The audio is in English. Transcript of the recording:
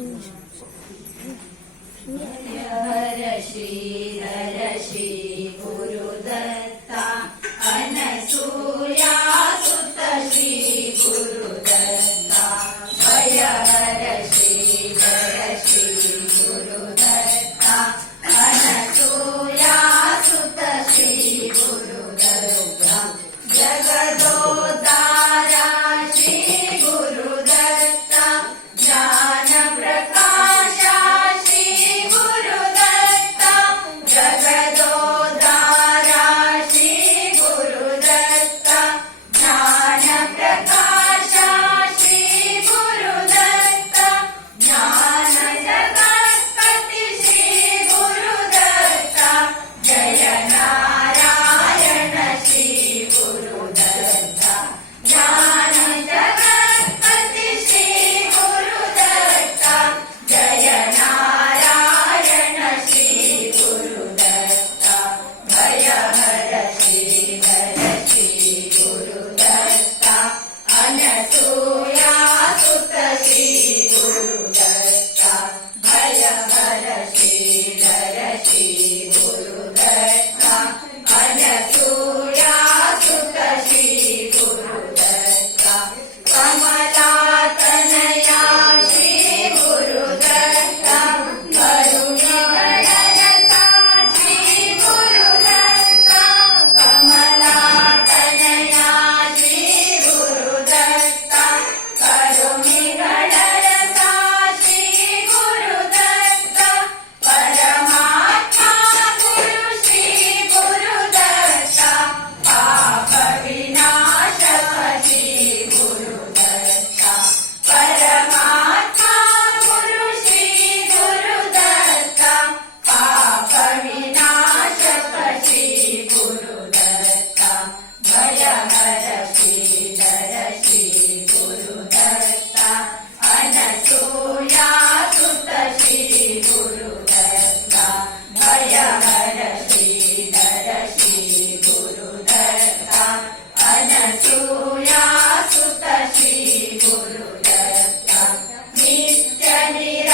Her Shridhar Shri Mama. Hare